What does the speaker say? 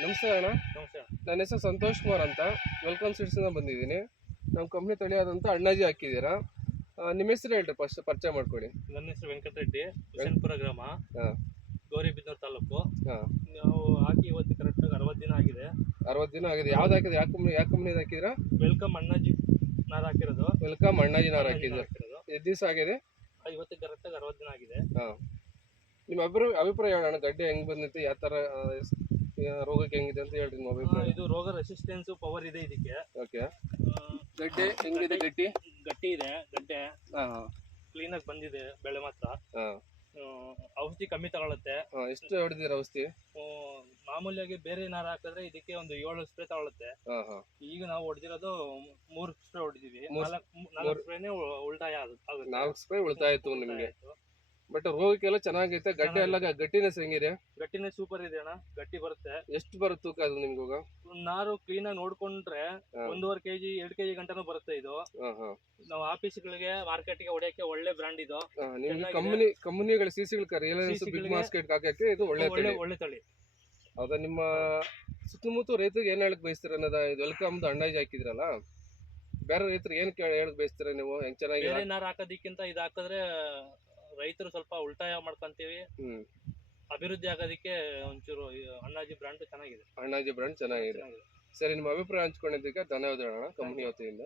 ನಮಸ್ತೆ ಅಣ್ಣ. ನಮಸ್ತೆ. ನನ್ನ ಹೆಸರು ಸಂತೋಷ್ ಕುಮಾರ್ ಅಂತ. ವೆಲ್ಕಮ್ ಸೀಡ್ಸಿಂದ ಬಂದಿದ್ದೀನಿ. ನಮ್ಮ ಕಂಪ್ನಿ ತಳಿಯಾದಂಥ ಅಣ್ಣಾಜಿ ಹಾಕಿದ್ದೀರಾ. ನಿಮ್ಮ ಹೆಸರು ಹೇಳ್ರಿ, ಫಸ್ಟ್ ಪರಿಚಯ ಮಾಡ್ಕೊಳ್ಳಿ. ನನ್ನ ಹೆಸರು ವೆಂಕಟರೆಡ್ಡಿ, ಹುಸೇನ್ಪುರ ಗ್ರಾಮ, ಹಾಂ ಗೌರಿಬಿದನೂರು ತಾಲೂಕು. ಹಾಂ ನಾವು ಹಾಕಿ ಇವತ್ತು ಕರೆಕ್ಟಾಗಿ 60 ದಿನ ಆಗಿದೆ. 60 ದಿನ ಆಗಿದೆ. ಯಾವ್ದು ಹಾಕಿದ್ರೆ ಯಾವ ಕಂಪ್ನಿದು ಹಾಕಿದ್ದೀರಾ? ವೆಲ್ಕಮ್ ಅಣ್ಣಾಜಿ ನಾರು ಹಾಕಿರೋದು. ವೆಲ್ಕಮ್ ಅಣ್ಣಾಜಿ ನಾರು ಅಣ್ಣಾಜಿ ಹಾಕಿದ್ದೀರಾ. ನಾರು ಹಾಕಿರೋದು. ಎಷ್ಟು ದಿವಸ ಆಗಿದೆ? ಇವತ್ತು ಕರೆಕ್ಟಾಗಿ 60 ದಿನ ಆಗಿದೆ. ಹಾಂ, ನಿಮ್ಮ ಅಭಿಪ್ರಾಯ ಹೇಳೋಣ. ಗಡ್ಡೆ ಹೆಂಗೆ ಬಂದಿತ್ತು, ಯಾವ ಥರ ರೋಗಕ್ಕೆ ಹೆಂಗಿದೆ ಅಂತ ಹೇಳ್ರಿ ನಿಮ್ಮ ಅಭಿಪ್ರಾಯ. ಇದು ರೋಗ ರೆಸಿಸ್ಟೆನ್ಸ್ ಪವರ್ ಇದೆ ಇದಕ್ಕೆ. ಓಕೆ. ಗಡ್ಡೆ ಹೆಂಗಿದೆ? ಗಟ್ಟಿ ಇದೆ ಗಡ್ಡೆ. ಹಾಂ ಹಾಂ ಕ್ಲೀನಾಗಿ ಬಂದಿದೆ ಬೆಳೆ ಮಾತ್ರ. ಹಾಂ. ಔಷಧಿ ಕಮ್ಮಿ ತಗೊಳುತ್ತೆ. ಎಷ್ಟು ಹೊಡೆದಿರ ಔಷಧಿ? ಮಾಮೂಲಿಯಾಗಿ ಬೇರೆ ನಾರು ಹಾಕಿದ್ರೆ ಇದಕ್ಕೆ ಒಂದು 7 ಸ್ಪ್ರೇ ತಗೊಳುತ್ತೆ. ಹಾಂ ಹಾಂ. ಈಗ ನಾವು ಹೊಡೆದಿರೋದು 3 ಸ್ಪ್ರೇ ಹೊಡೆದಿವಿ. 4 ಸ್ಪ್ರೇನೇ ಉಲ್ಟಾಯ ಆಗುತ್ತೆ. 4 ಸ್ಪ್ರೇ ಉಳಿತಾಯ ಆಯ್ತು ನಿಮಗೆ. ಬಟ್ ರೋಗಕ್ಕೆಲ್ಲ ಚೆನ್ನಾಗೈತೆ. ಗಡ್ಡೆ ಎಲ್ಲ ಗಟ್ಟಿನೆಸ್ ಹೆಂಗಿದೆ? ಗಟ್ಟಿನೇ ಸೂಪರ್ ಇದೆ ಅಣ್ಣ, ಗಟ್ಟಿ ಬರುತ್ತೆ. ಎಷ್ಟು ಬರುತ್ತೆ ತೂಕ ಅದು ನಿಮ್ಗೆ ಇವಾಗ? ನಾರು ಕ್ಲೀನ್ ಆಗಿ ನೋಡ್ಕೊಂಡ್ರೆ 1.5 kg 2 kg ಗಂಟನೂ ಬರುತ್ತೆ ಇದು. ನಾವು ಆಫೀಸ್ಗಳಿಗೆ ಮಾರ್ಕೆಟ್ಗೆ ಹೊಡೆಯಕ್ಕೆ ಒಳ್ಳೆ ಬ್ರಾಂಡ್ ಇದು. ನಿಮ್ಗೆ ಕಂಪನಿಗಳ ಸಿಸಿಗಳ ರಿಲಯನ್ಸ್ ಬಿಗ್ ಮಾರ್ಕೆಟ್ ಹಾಕಕ್ಕೆ ಇದು ಒಳ್ಳೆ ತಳಿ. ಹೌದಾ? ನಿಮ್ಮ ಸುತ್ತಮುತ್ತ ರೈತರಿಗೆ ಏನ್ ಹೇಳಕ್ ಬಯಸ್ತೀರ ಅನ್ನೋದ? ಇದು ವೆಲ್ಕಮ್ದು ಅಣ್ಣಾಜಿ ಹಾಕಿದ್ರಲ್ಲ, ಬೇರೆ ರೈತರಿಗೆ ಏನ್ ಹೇಳಕ್ ಬಯಸ್ತೀರ ನೀವು? ಹೆಂಗ್ ಚೆನ್ನಾಗಿ ಬೇರೆ ನಾರು ಹಾಕೋದಕ್ಕಿಂತ ಇದು ಹಾಕಿದ್ರೆ ರೈತರು ಸ್ವಲ್ಪ ಉಳಿತಾಯ ಮಾಡ್ಕೊಂತೀವಿ. ಅಭಿವೃದ್ಧಿ ಆಗೋದಕ್ಕೆ ಒಂಚೂರು ಅಣ್ಣಾಜಿ ಬ್ರ್ಯಾಂಡ್ ಚೆನ್ನಾಗಿದೆ. ಅಣ್ಣಾಜಿ ಬ್ರ್ಯಾಂಡ್ ಚೆನ್ನಾಗಿದೆ. ಸರಿ, ನಿಮ್ಮ ಅಭಿಪ್ರಾಯ ಹಂಚ್ಕೊಂಡಿದ್ದಕ್ಕೆ ಧನ್ಯವಾದಗಳು ಕಂಪನಿ ವತಿಯಿಂದ.